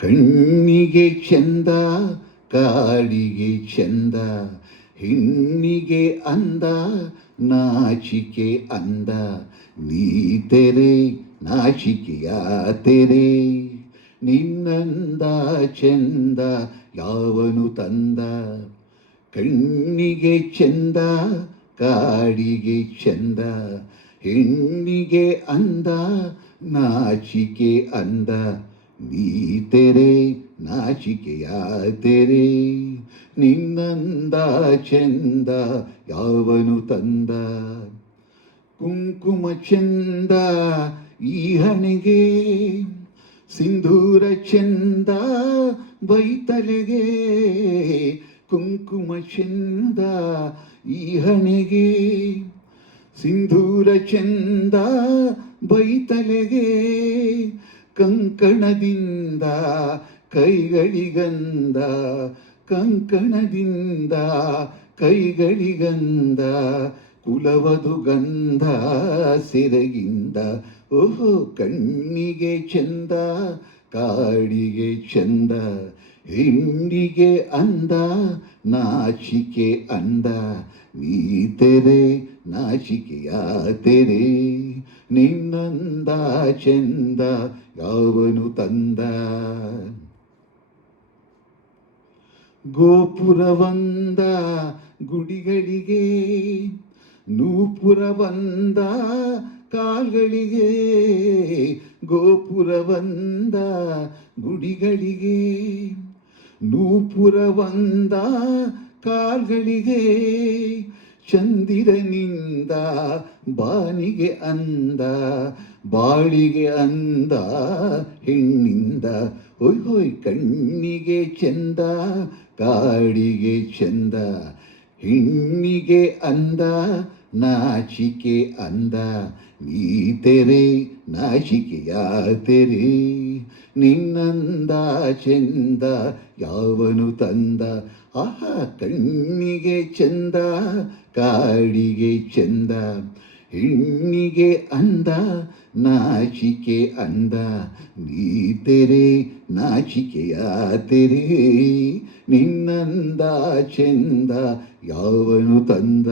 ಕಣ್ಣಿಗೆ ಚಂದ ಕಾಡಿಗೆ ಚಂದ, ಹೆಣ್ಣಿಗೆ ಅಂದ ನಾಚಿಕೆ ಅಂದ, ನೀ ತೆರೆ ನಾಚಿಕೆಯ ತೆರೆ, ನಿನ್ನಂದ ಚಂದ ಯಾವನು ತಂದ. ಕಣ್ಣಿಗೆ ಚಂದ ಕಾಡಿಗೆ ಚಂದ, ಹೆಣ್ಣಿಗೆ ಅಂದ ನಾಚಿಕೆ ಅಂದ, ನೀ ತೆರೆ ನಾಚಿಕೆಯ ತೆರೆ, ನಿನ್ನಂದ ಚಂದ ಯಾವನು ತಂದ. ಕುಂಕುಮ ಚಂದ ಈ ಹಣೆಗೆ, ಸಿಂಧೂರ ಚಂದ ಬೈತಲೆಗೆ, ಕುಂಕುಮ ಚಂದ ಈ ಹಣೆಗೆ, ಸಿಂಧೂರ ಚಂದ ಬೈತಲೆಗೆ, ಕಂಕಣದಿಂದ ಕೈಗಳಿಗಂದ, ಕಂಕಣದಿಂದ ಕೈಗಳಿಗಂದ, ಕುಲವದು ಗಂಧ ಸೆರಗಿಂದ. ಓಹೋ ಕಣ್ಣಿಗೆ ಚಂದ ಕಾಡಿಗೆ ಚಂದ, ಹೆಣ್ಣಿಗೆ ಅಂದ ನಾಚಿಕೆ ಅಂದ, ನೀ ತೆರೆ ನಾಚಿಕೆಯ ತೆರೆ, ನಿನ್ನಂದ ಚಂದ ಯಾವನು ತಂದ. ಗೋಪುರವಂದ ಗುಡಿಗಳಿಗೆ, ನೂಪುರವಂದ ಕಾಲ್ಗಳಿಗೆ, ಗೋಪುರವಂದ ಗುಡಿಗಳಿಗೆ, ನೂಪುರವಂದ ಕಾಲ್ಗಳಿಗೆ, ಚಂದಿರನಿಂದ ಬಾನಿಗೆ ಅಂದ, ಬಾಳಿಗೆ ಅಂದ ಹೆಣ್ಣಿಂದ. ಹೊಯ್ ಹೊಯ್ ಕಣ್ಣಿಗೆ ಚಂದ ಕಾಡಿಗೆ ಚಂದ, ಹೆಣ್ಣಿಗೆ ಅಂದ ನಾಚಿಕೆ ಅಂದ, ನೀ ತೆರೆ ನಾಚಿಕೆಯ ತೆರೆ, ನಿನ್ನಂದ ಚಂದ ಯಾವನು ತಂದ. ಆಹಾ ಕಣ್ಣಿಗೆ ಚಂದ ಕಾಡಿಗೆ ಚಂದ, ಹೆಣ್ಣಿಗೆ ಅಂದ ನಾಚಿಕೆ ಅಂದ, ನೀ ತೆರೆ ನಾಚಿಕೆಯ ತೆರೆ, ನಿನ್ನಂದ ಚಂದ ಯಾವನು ತಂದ.